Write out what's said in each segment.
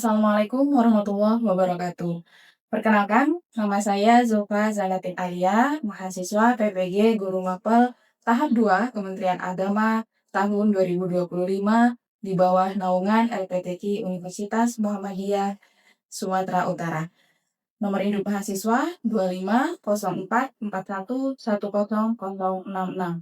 Assalamualaikum warahmatullahi wabarakatuh. Perkenalkan, nama saya Zulfa Zanatin Alia, mahasiswa PPG Guru Mapel tahap 2 Kementerian Agama tahun 2025 di bawah naungan LPTQ Universitas Muhammadiyah Sumatera Utara. Nomor induk mahasiswa 250441100066.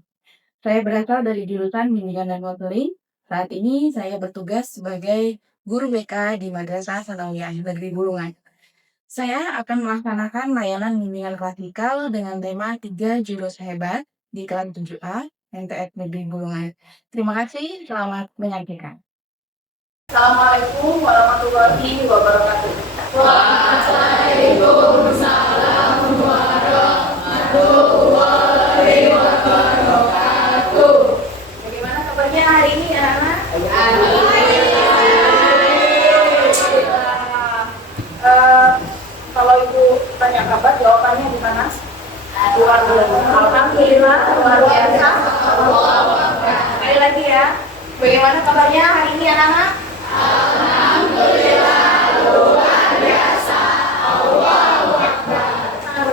Saya berasal dari jurusan Bimbingan dan Konseling. Saat ini saya bertugas sebagai guru BK di Madrasah Sanawiyah Negeri Bulungan. Saya akan melaksanakan layanan bimbingan klasikal dengan tema 3 jurus hebat di kelas 7A MTS Negeri Bulungan. Terima kasih, selamat menyaksikan. Assalamualaikum warahmatullahi wabarakatuh. Waalaikumsalam warahmatullahi wabarakatuh. Bagaimana kabarnya hari ini anak-anak? Kalau ibu tanya kabar, jawabannya gimana? Alhamdulillah, luar biasa. Sekali lagi ya. Bagaimana kabarnya hari ini anak-anak? Alhamdulillah luar biasa. Allahu Akbar.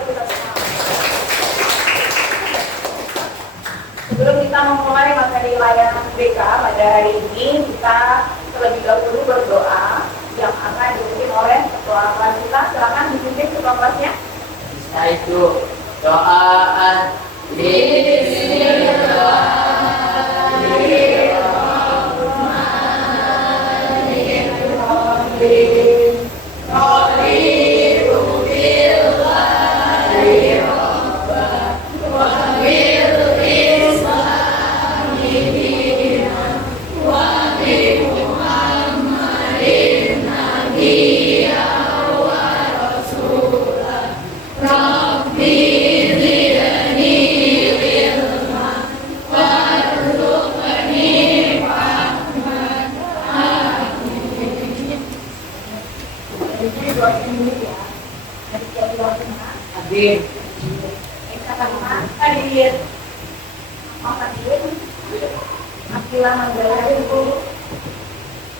Sebelum kita memulai materi layanan BK pada hari ini, kita terlebih dahulu berdoa yang akan dipimpin oleh ketua kelas kita. Silakan dipimpin ketua kelasnya. Setelah itu doaan hadir. Hadir. Akilah Manggala itu.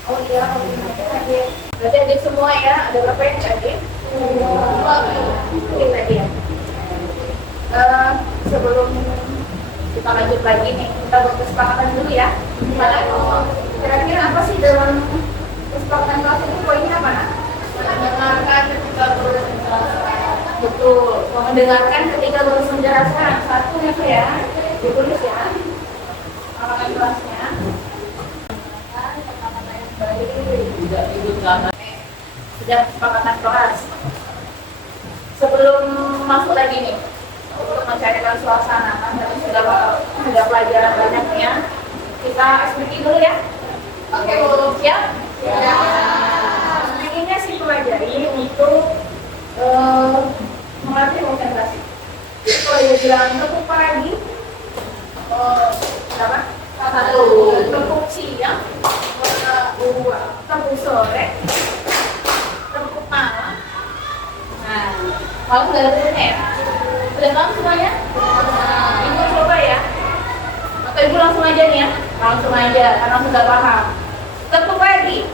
Oh iya, hadir. Berarti hadir semua ya. Ada berapa yang hadir? Hadir tadi ya. Sebelum kita lanjut lagi nih, kita buat kesepakatan dulu ya. Kira-kira apa sih dalam kesepakatan kelas itu poinnya apa nak? Mendengarkan ketika guru menjelaskan. Betul, mendengarkan ketika guru menjelaskan. Satu itu ya, ditulis ya. Kesepakatan kelasnya. Tidak ikut sama. Sudah kesepakatan kelas. Sebelum masuk lagi nih, untuk mencairkan suasana kan tadi sudah pelajaran banyaknya. Kita SPK dulu ya. Oke, siap? Ya. SPK-nya sih pelajari untuk melatih konsentrasi. Jadi kalau dia bilang tepuk pagi, berapa? Satu. Tepuk siang, dua. Tepuk sore, tepuk malam. Nah, kalau sudah ada ya? Sudah paham semuanya? Ibu coba ya. Atau ibu langsung aja nih ya? Langsung aja, karena sudah paham. Tepuk pagi,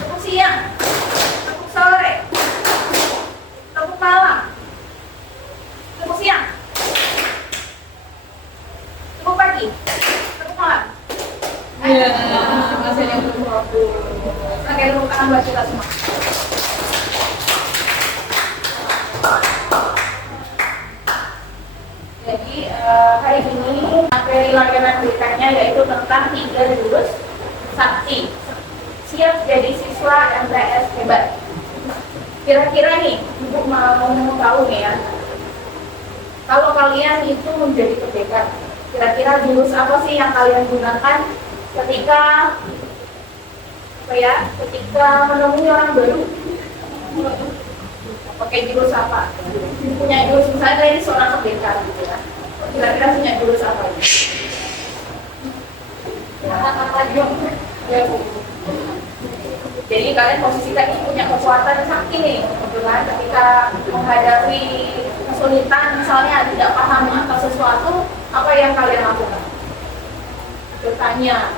tepuk siang, tepuk sore, tepuk malam, tepuk siang, tepuk pagi, tepuk malam. Masih ada yang belum waktu. Oke, tepuk tangan buat kita semua. Jadi hari ini materi layanan BK-nya yaitu tentang 3 jurus sakti. Siap jadi siswa MTS hebat. Kira-kira nih, Ibu mau tahu nih ya. Kalau kalian itu menjadi pendekar, kira-kira jurus apa sih yang kalian gunakan ketika ketika menemui orang baru? Pakai jurus apa? Punya jurus, misalnya ini seorang pendekar gitu ya. Kira-kira punya jurus apa? Jadi kalian posisikan ini punya kekuatan sakti nih, kebetulan ketika menghadapi kesulitan, misalnya tidak paham atas sesuatu, apa yang kalian lakukan? Bertanya.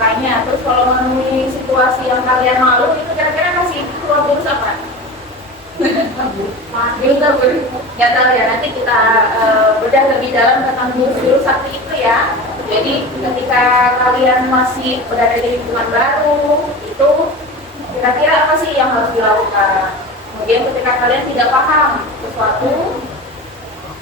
Tanya, terus kalau menemui situasi yang kalian malu itu kira-kira kasih keluar jurus apa? Nggak tahu ya, nanti kita bedah lebih dalam tentang jurus-jurus sakti itu ya. Jadi ketika kalian masih berada di lingkungan baru itu kira-kira apa sih yang harus dilakukan? Kemudian ketika kalian tidak paham sesuatu,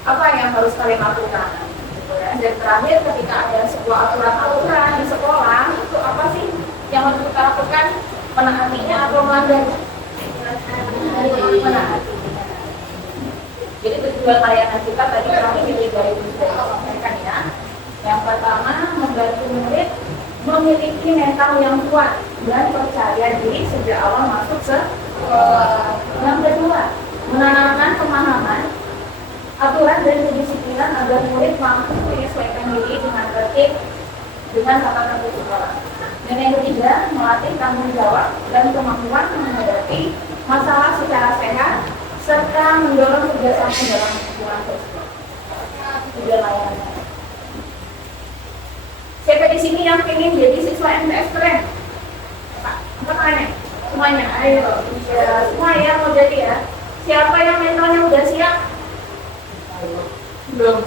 apa yang harus kalian lakukan? Gitu ya. Dan terakhir ketika ada sebuah aturan-aturan di sekolah itu apa sih yang harus kita lakukan? Menaatinya atau melanggarnya? Menaati. Jadi tujuan layanan kita tadi kami di Liga itu sudah sampaikan ya. Yang pertama, membantu murid memiliki mental yang kuat dan percaya diri sejak awal masuk sekolah. Yang kedua, menanamkan pemahaman aturan dan kedisiplinan agar murid mampu menyesuaikan diri dengan tertib dengan tata tertib sekolah. Dan yang ketiga, melatih tanggung jawab dan kemampuan menghadapi masalah secara sehat serta mendorong kerjasama dalam lingkungan sosial. Tujuan layanannya. Siapa di sini yang ingin jadi siswa MTS keren? Pak, apa tanya? Semuanya, ayo. Ya, semua ya mau jadi ya. Siapa yang mentalnya udah siap? Belum.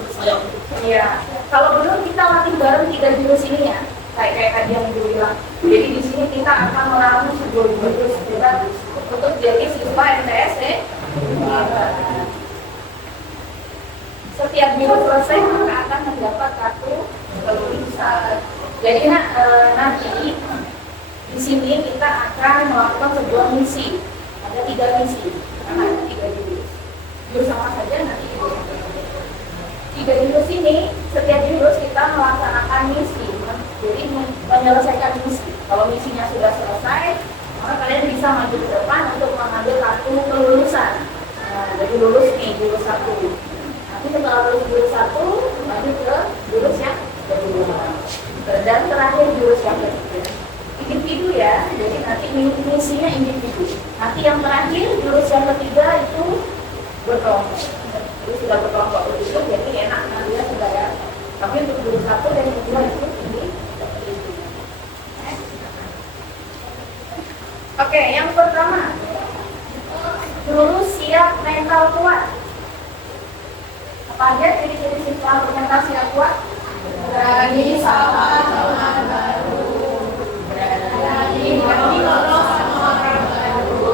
Iya. Kalau belum kita latih bareng 3 jurus ini ya. Kayak tadi yang Ibu bilang. Jadi di sini kita akan meramu sebuah jurus kita untuk jadi siswa MTS ya. Setiap jurus selesai maka akan mendapat kartu kelulusan. Jadi nanti di sini kita akan melakukan sebuah misi. Ada 3 misi. Karena ada 3 jurus. Jurus sama saja nanti 3 jurus ini, setiap jurus kita melaksanakan misi. Jadi menyelesaikan misi. Kalau misinya sudah selesai, maka kalian bisa maju ke depan untuk mengambil kartu kelulusan. Nah, jadi lulus nih jurus 1. Nanti setelah lulus jurus 1, maju ke jurus yang kedua. Dan terakhir jurus yang ketiga. Individu ya, jadi nanti misinya individu. Nanti yang terakhir jurus yang ketiga itu berkelompok. Jadi sudah berkelompok begitu, jadi enak dia sudah ya. Tapi untuk jurus 1 dan kedua itu individu. Oke, yang pertama jurus siap mental kuat. Apa aja ciri-ciri siswa mental siap kuat? Berani sama teman baru, berani ngobrol sama orang baru,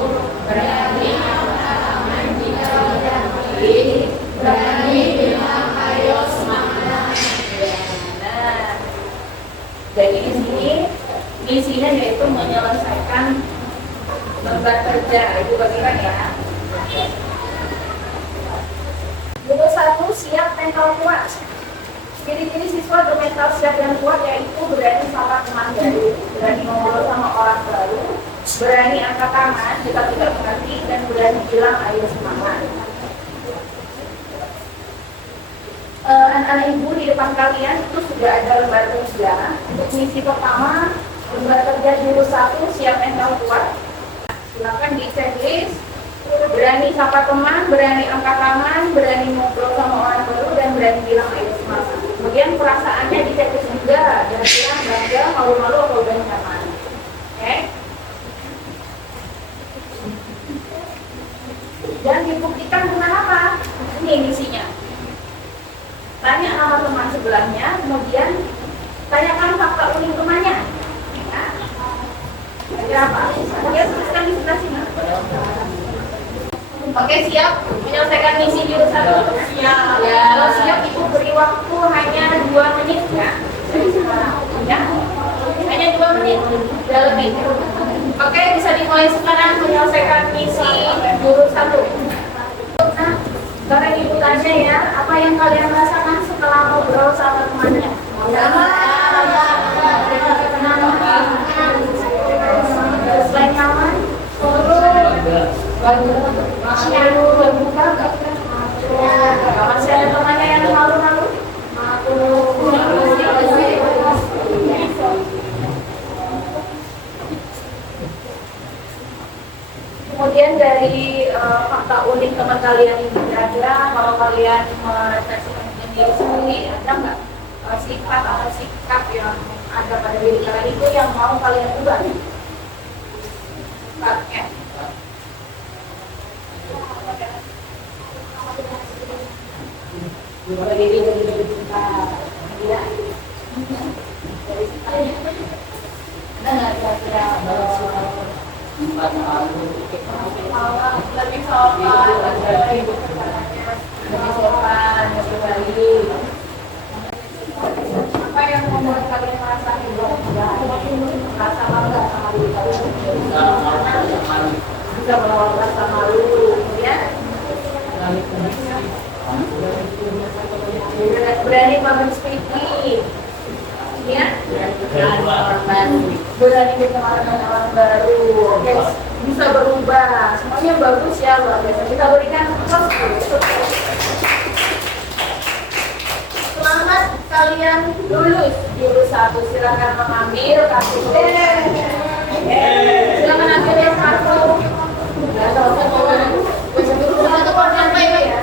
berani pengalaman jika jadi, berani bilang ayo semangat. Nah, jadi di sini misinya yaitu menyelesaikan lembar kerja itu bagikan ya. Jurus 1 siap mental kuat. Ciri-ciri siswa bermental siap dan kuat yaitu berani sapa teman baru, berani ngobrol sama orang baru, berani angkat tangan jika tidak mengerti, dan berani bilang ayo semangat. Anak-anak ibu di depan kalian itu sudah ada lembar kerja. Untuk misi pertama, lembar kerja jurus 1 siap mental kuat. Silakan di checklist, berani sapa teman, berani angkat tangan, berani ngobrol sama orang baru, dan berani bilang ayo semangat. Kemudian perasaannya di checklist juga, kira-kira bangga, malu-malu, atau udah nyaman. Oke? Dan dibuktikan dengan apa? Ini misinya. Tanya nama teman sebelahnya, kemudian tanyakan fakta unik temannya. Kira apa? Kemudian tuliskan di sebelah sini. Oke, siap menyelesaikan misi jurus 1? Siap. Ya, kalau siap ibu beri waktu hanya 2 menit ya. Dari sekarang. Ya. Hanya 2 menit. Tidak lebih. Oke, bisa dimulai sekarang menyelesaikan misi jurus 1. Nah, sekarang ibu tanya ya, apa yang kalian rasakan setelah ngobrol sama temannya? Selain nyaman, masih terbuka nggak? Masih ada temannya yang malu-malu? Kemudian dari fakta unik teman kalian ini, kira-kira kalau kalian merefleksikan diri sendiri, ada nggak sifat atau sikap yang ada pada diri kalian itu yang mau kalian ubah? Oke. Pada diri jadi lebih cinta, ya. Ada nggak kira-kira lebih sopan, lebih sopan, lebih baik. Apa yang membuat kalian merasa hidup? Merasa bangga sama diri kalian. Bisa melawan rasa malu, ya. Berani bangun speaking, ya. Berani berteman dengan orang baru. Oke, bisa berubah. Semuanya bagus ya, luar biasa. Kita berikan selamat kalian lulus jurus 1. Silakan mengambil kartu. Silakan ambil yang kartu. Satu korban baik ya.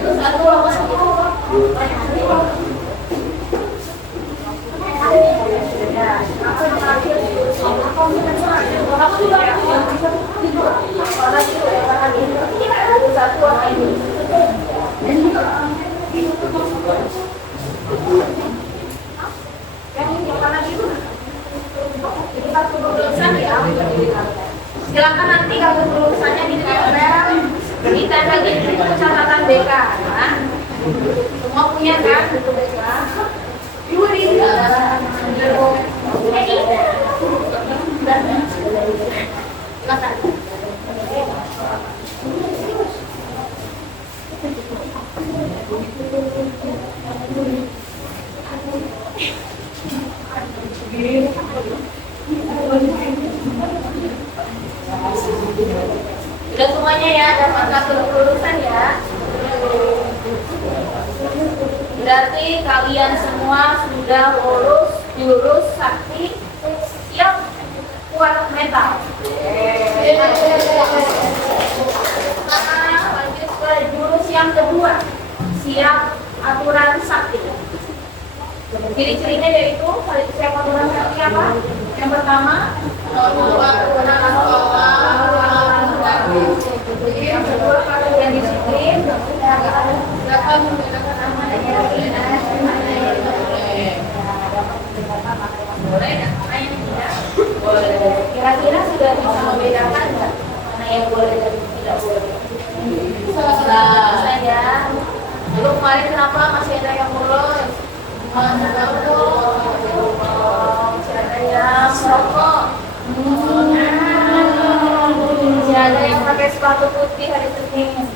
Satu lawan satu. Silakan nanti kalau tulisannya ditempel di catatan BK, ya. Semua punya kan buku BK? Ibu di sini. Silakan. Sudah semuanya ya, dapat kartu kelulusan ya. Berarti kalian semua sudah lulus jurus sakti siap kuat mental. Lanjut ke jurus yang kedua, siap aturan sakti. Ciri-cirinya yaitu siap aturan sakti apa? Yang pertama, yang kedua kalian disiplin, dapat menggunakan boleh dan mana yang tidak boleh. Kira-kira sudah bisa membedakan nggak mana yang boleh dan tidak boleh? Saya dulu kemarin kenapa masih ada yang bolos? Masih ada yang merokok. Masih ada yang pakai sepatu putih hari Senin.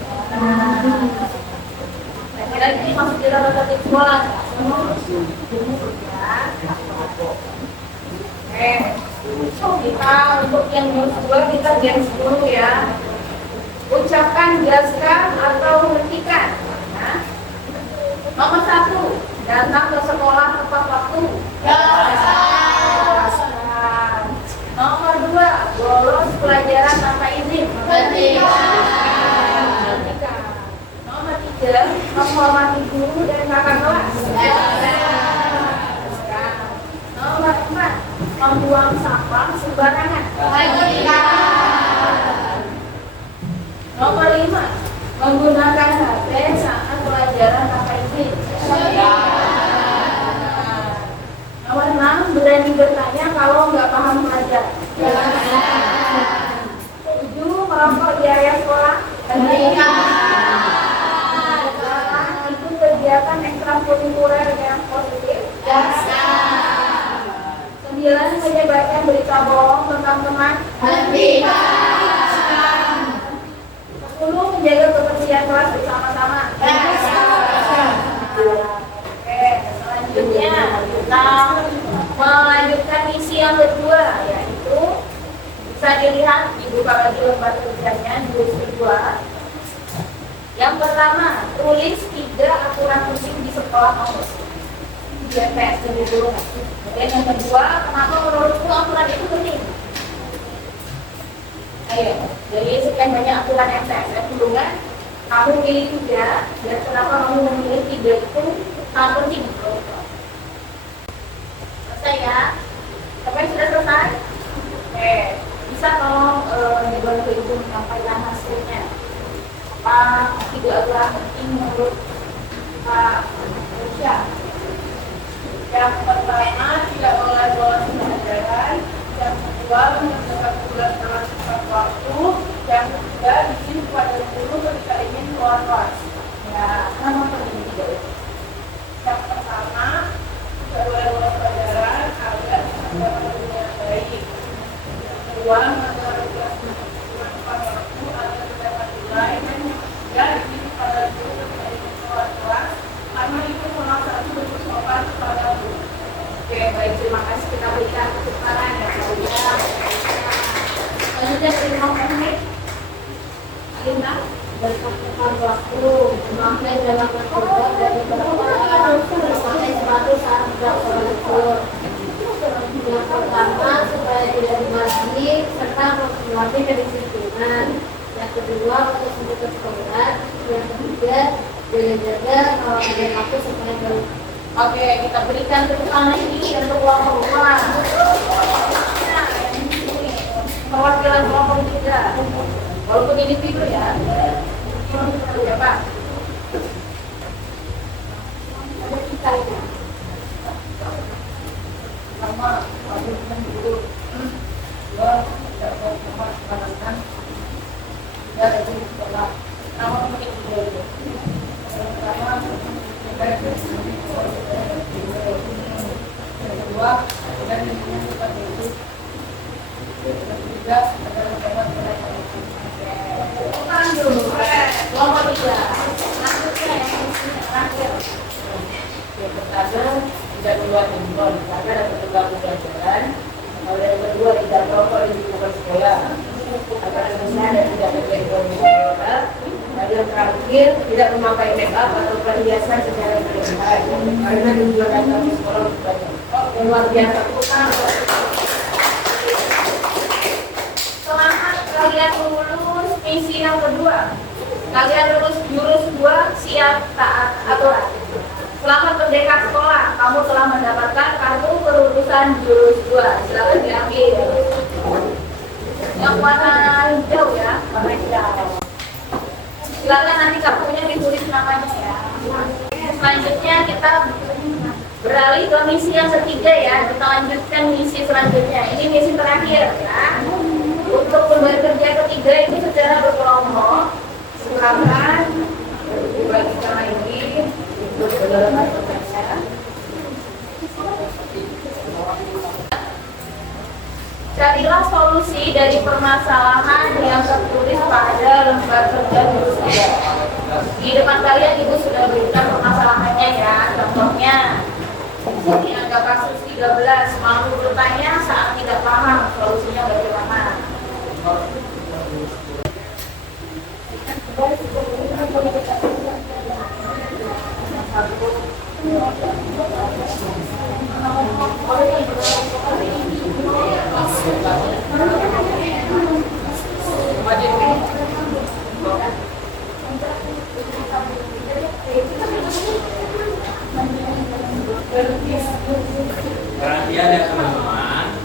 Kira ini masuk di dalam tertib sekolah. Kita untuk yang jurus 2 kita jam 10 ya. Ucapkan jelaskan atau hentikan. Nah, nomor 1, datang ke sekolah tepat waktu. Jelaskan. Nomor 2, bolos pelajaran tanpa izin. Hentikan. Nomor 3, menghormati guru dan kakak kelas. Nomor 4, membuang sampah sembarangan. Nomor 5, menggunakan HP saat pelajaran tanpa izin. Nomor 6, berani bertanya kalau nggak paham pelajaran. 7, merokok di area sekolah. Ikut kegiatan ekstrakurikuler yang positif. 9, menyebarkan berita bohong tentang teman. 10, menjaga kebersihan kelas bersama-sama. Oke, selanjutnya kita melanjutkan misi yang kedua, yaitu bisa dilihat di buka lagi lembar tulisannya jurus kedua. Yang pertama, tulis 3 aturan penting di sekolah kamu. GPS dulu. Dan yang kedua, kenapa menurutku aturan itu penting? Ayo, jadi sekian banyak aturan MTSN dulu kan? Kamu pilih 3, dan kenapa kamu memilih 3 itu sangat penting? Bisa ya? Sampai sudah selesai? Oke, bisa tolong dibantu ibu menyampaikan hasilnya. Apa tidak agak penting menurut Pak Malaysia? Yang pertama, tidak boleh bolos pelajaran. Yang kedua, mengerjakan tugas dalam cepat waktu. Yang ketiga, izin kepada guru ketika ingin keluar kelas. Ya, nama penting tidak itu. Yang pertama, tidak boleh bolos pelajaran agar mendapat dunia yang baik. Yang kedua, mengerjakan tugas dengan tepat waktu agar mendapat nilai. Dan yang ketiga, izin kepada guru ketika ingin keluar kelas. Karena itu salah satu bentuk sopan kepada guru. Oke, baik, terima kasih. Kita berikan tepuk tangan ya, Claudia. Selanjutnya, terima kasih. Alina, berkata waktu memakai dalam berkerja dari perempuan memakai sepatu saat beraktur. Yang pertama, supaya tidak dimarahi serta melatih kedisiplinan. Yang kedua, untuk sembuh ke sekolah. Yang ketiga, jaga-jaga kalau ada waktu supaya baik. Oke, kita berikan tepuk tangan ini untuk kelompok rumah. Nah, yang ini perwakilan kelompok kita. Walaupun individu ya. Ya Pak. Ada kita ini. Pertama, wajibkan dulu. Dua, tidak boleh memperkenalkan. Tiga, itu sekolah. Nama mungkin dulu. Pertama, yang kedua, dan yang kita dulu. Yang ketiga, adalah dapat mereka. Bukan dulu, kelompok tiga. Selanjutnya yang terakhir. Yang pertama, tidak keluar handphone karena ada petugas pelajaran. Kalau yang kedua, tidak merokok di lingkungan sekolah agar selesai dan tidak terjadi sekolah. Dan yang terakhir, tidak memakai make up atau perhiasan secara berlebihan karena tujuan datang ke sekolah untuk belajar. Luar biasa, bukan. Selamat kalian lulus misi yang kedua. Kalian lulus jurus 2 siap taat aturan. Selamat merdeka sekolah. Kamu telah mendapatkan kartu kelulusan jurus 2. Silakan diambil. Yang warna hijau ya, warna hijau. Silakan nanti kartunya ditulis namanya ya. Selanjutnya kita beralih ke misi yang ketiga ya. Kita lanjutkan misi selanjutnya. Ini misi terakhir ya. Untuk pemberi kerja ketiga itu secara berkelompok. Silakan dibagikan ini untuk saudara saya. Carilah solusi dari permasalahan yang tertulis pada lembar kerja jurus 3. Di depan kalian ibu sudah berikan permasalahannya ya. Contohnya, ini ada kasus 13. Mampu bertanya saat tidak paham solusinya bagaimana. Perhatian ya teman-teman.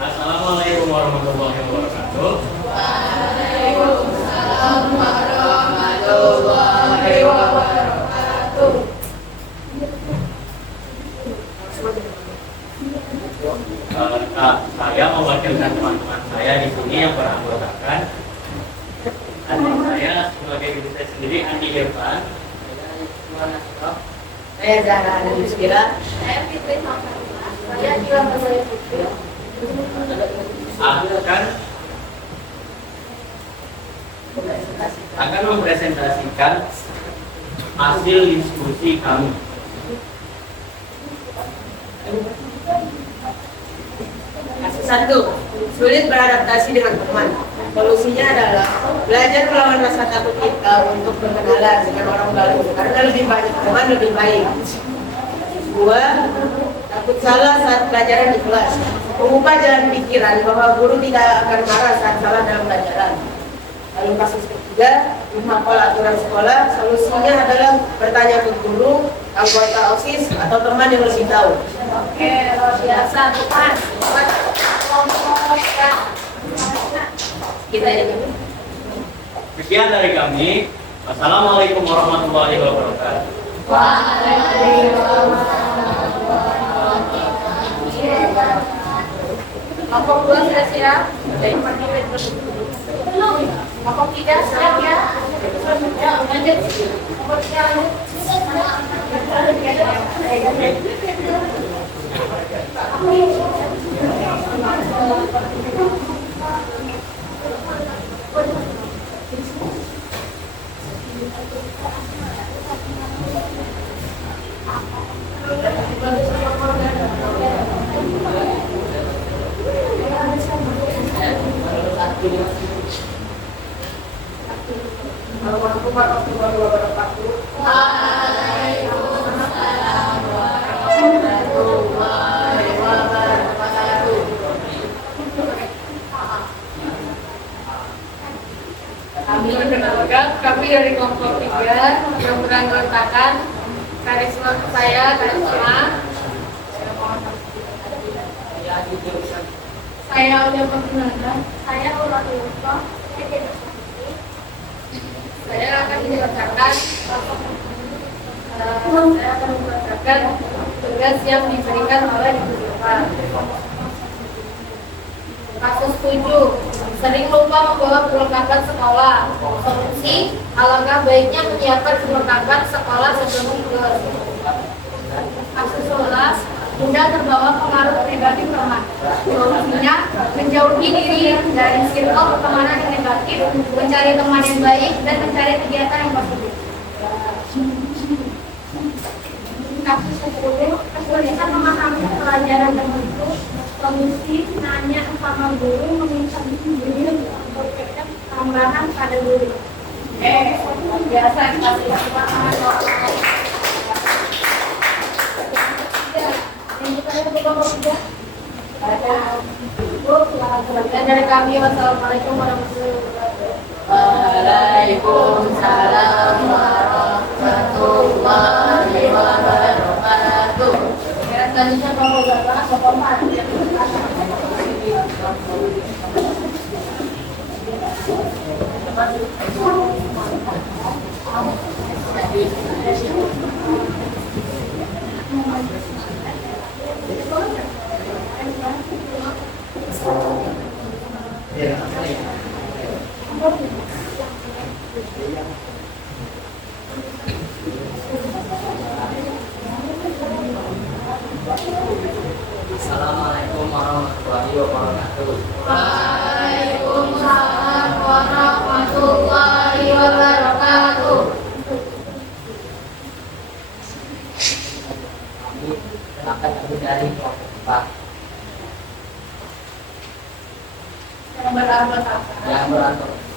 Assalamualaikum warahmatullahi wabarakatuh. Waalaikumsalam warahmatullahi wabarakatuh. Saya mewakilkan teman-teman saya di sini yang beranggotakan adik saya sebagai diri saya sendiri, Andi Irfan. Saya Zahra Anusira. Saya Fitri Samsudin. Saya Gilang Basaya Putri. akan mempresentasikan hasil diskusi kami. Kasus 1, sulit beradaptasi dengan teman. Solusinya adalah belajar melawan rasa takut kita untuk berkenalan dengan orang baru karena lebih banyak teman lebih baik. 2, takut salah saat pelajaran di kelas. Mengubah jalan pikiran bahwa guru tidak akan marah saat salah dalam pelajaran. Lalu kasus ketiga, menghafal aturan sekolah. Solusinya adalah bertanya ke guru, anggota OSIS atau teman yang lebih tahu. Oke, luar biasa Tuhan. Buat kelompok ya. Kita ini. Sekian dari kami. Assalamualaikum warahmatullahi wabarakatuh. Kelompok 2 sudah siap? Kelompok 3 siap ya? Ya, lanjut. Kelompok 3 lanjut. Kami dari kelompok 3 yang beranggotakan karisma saya, karisma saya udah perkenalkan, saya Ulah Yusuf, saya akan membacakan tugas yang diberikan oleh Ibu Bapak. Kasus 7, sering lupa membawa perlengkapan sekolah. Solusi, alangkah baiknya menyiapkan perlengkapan sekolah sebelum ikut. Kasus 11, mudah terbawa pengaruh negatif teman. Solusinya, menjauhi diri dari circle pertemanan yang negatif, mencari teman yang baik, dan mencari kegiatan yang positif. Kasus 10, kesulitan memahami pelajaran tertentu. Solusi, nanya sama guru, meminta guru untuk tambahan pada guru. Biasa kasih tambahan. Dan dari kami, wassalamualaikum warahmatullahi wabarakatuh. Waalaikumsalam warahmatullahi wabarakatuh. Selanjutnya Bapak Bapak, Bapak Mat. Assalamualaikum warahmatullahi wabarakatuh. Waalaikumsalam warahmatullahi wabarakatuh. Akan kami dari kelompok 4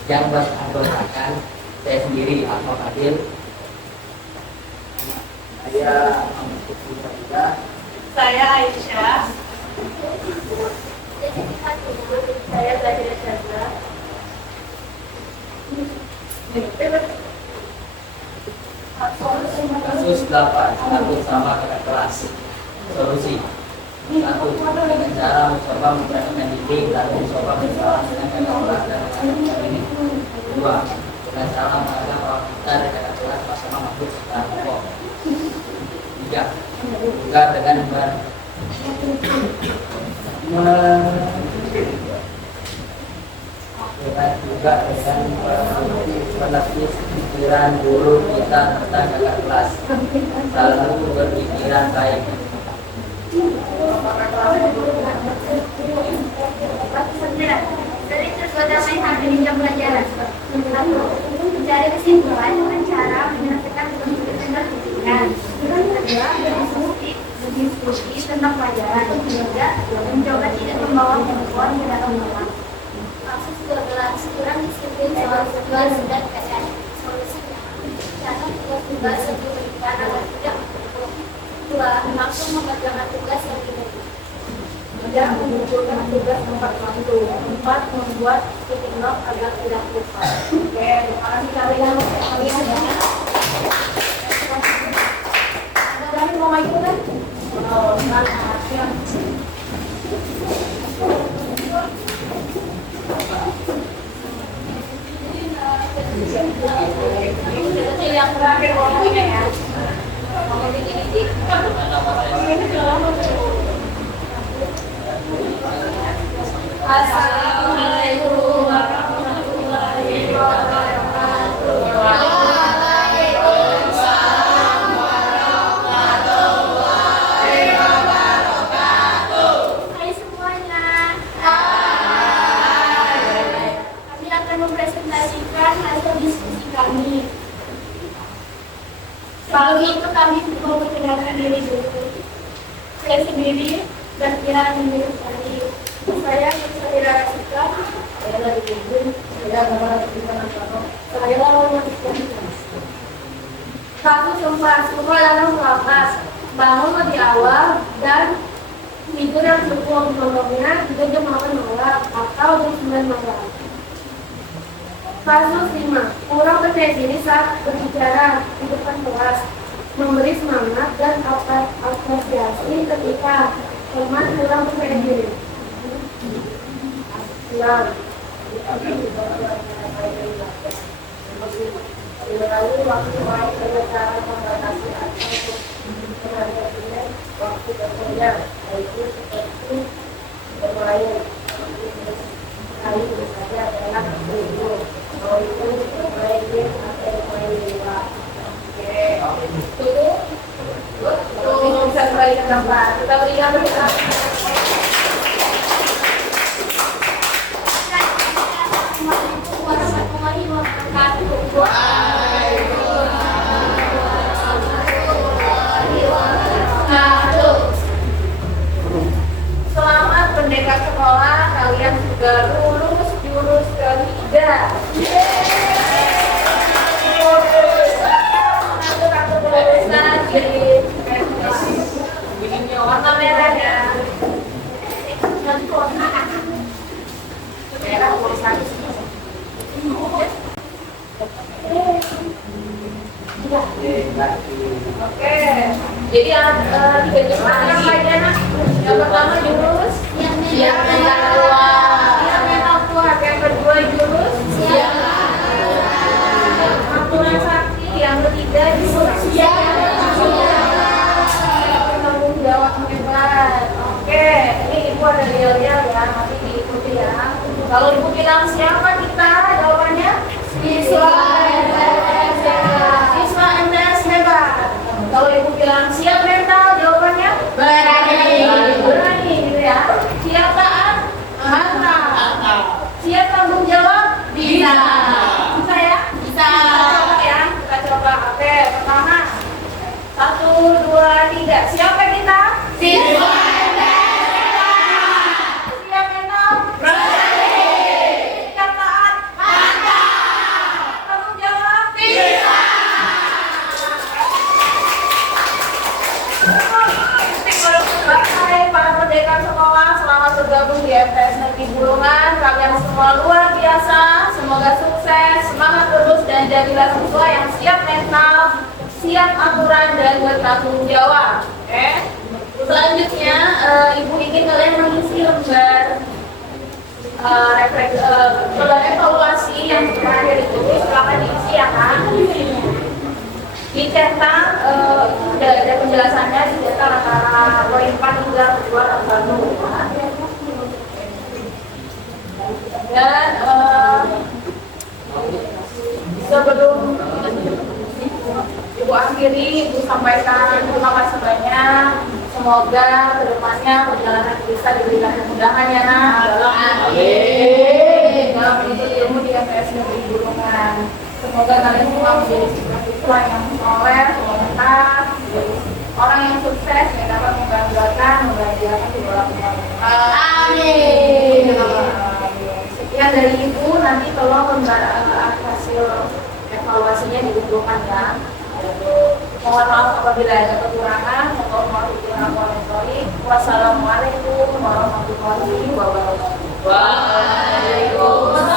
yang beranggotakan saya sendiri Ahmad Adil. Saya Saya Aisyah. Saya Zahira Chandra. kasus 8 takut sama kakak kelas. Solusi 1. Dengan cara mencoba memperhatikan diri lalu mencoba bersama dengan kakak kelas dan kakak ini. 2. Dengan cara menganggap orang kita dan kakak kelas bersama makhluk secara pokok. 3. Juga dengan menepis pikiran guru kita tentang kakak kelas, selalu berpikiran baik. Sering tergoda main HP di jam pelajaran. Mencari kesimpulan dengan cara menyelesaikan tugas pikiran. Kedua, berdiskusi tentang pelajaran. Ketiga, mencoba tidak membawa handphone ke dalam rumah. Kasus 12, kurang disiplin soal tugas dan PR. Solusinya, catat tugas yang diberikan agar tidak berkumpul. 2. Langsung mengerjakan tugas yang diberikan. 3. Mengumpulkan tugas tempat waktu. 4. Membuat titik not agar tidak lupa. Oke, terima kasih kalian. Ada yang mau ikut kan? Kecil yang terakhir ngomongnya ya. Ngomongin ini sih. Assalamualaikum warahmatullahi wabarakatuh. Waalaikumsalam warahmatullahi wabarakatuh. Hai semuanya, Hai. kami akan mempresentasikan hasil diskusi kami. Sebelum itu kami mau memperkenalkan diri dulu. Saya sendiri berkira menurut kami. Saya Nursaira Rasika. Saya dari Bandung. Saya Bambang Putranatono. Saya lawan kasus sempat semua dalam lapas, bangun lebih awal dan tidur yang cukup pokoknya juga jam 8 malam atau jam 9 malam. Kasus 5. Kurang percaya diri saat berbicara di depan kelas, memberi semangat dan apresiasi ketika teman kurang percaya diri. Lalu waktu orang berbicara membatasi atau menghargai waktu bekerja, yaitu seperti bermain, lalu misalnya adalah berlibur, kalau itu bermain game atau bermain di luar. Oke, itu bisa kembali ke tempat. Kita berikan berita. Assalamualaikum warahmatullahi wabarakatuh. Selamat Merdeka Sekolah, kalian sudah lulus jurus ketiga. Satu kelulusan di ini warna merah ya. Merah tulisan. Oke, jadi tiga jurus apa aja nak? Yang pertama jurus siap mental kuat. Yang kedua jurus siap aturan sakti. Yang ketiga jurus siap tanggung jawab hebat. Oke, ini ibu ada yel-yel ya, nanti diikuti ya. Kalau ibu bilang siapa kita, jawabannya siswa MTS hebat. Siswa MTS hebat. Kalau ibu bilang siap mental, jawabannya berani. Berani gitu ya. Siap taat, mantap. Siap tanggung jawab, bisa. Bisa ya? Bisa. Kita coba ya, kita coba. Oke, pertama 1, 2, 3. Siapa kita? Siswa MTS hebat. Siap mental, berani. Siap taat, mantap. Tanggung jawab, bisa. Hai para merdeka sekolah, selamat bergabung di MTS Negeri Bulungan. Kalian semua luar biasa, semoga sukses, semangat terus dan jadilah siswa yang siap mental, siap aturan dan bertanggung jawab. Oke. Selanjutnya, ibu ingin kalian mengisi lembar evaluasi yang terakhir itu. Silakan diisi ya kan. Dicetak, ada penjelasannya, dicetak antara poin 4 hingga keluar atau dan sebelum ibu akhiri, ibu sampaikan terima kasih banyak. Semoga kedepannya perjalanan kita diberikan kemudahan ya nak. Amin. Dalam menuntut ilmu di MTS Negeri Bulungan. Semoga kalian semua menjadi siswa yang soleh, pintar, orang yang sukses yang dapat membanggakan, membahagiakan kedua orang tua. Amin. Sekian dari ibu, nanti tolong hasil evaluasinya dikumpulkan ya. Mohon maaf apabila ada kekurangan. Mohon maaf warahmatullahi wabarakatuh. Wassalamualaikum warahmatullahi wabarakatuh. Waalaikumsalam.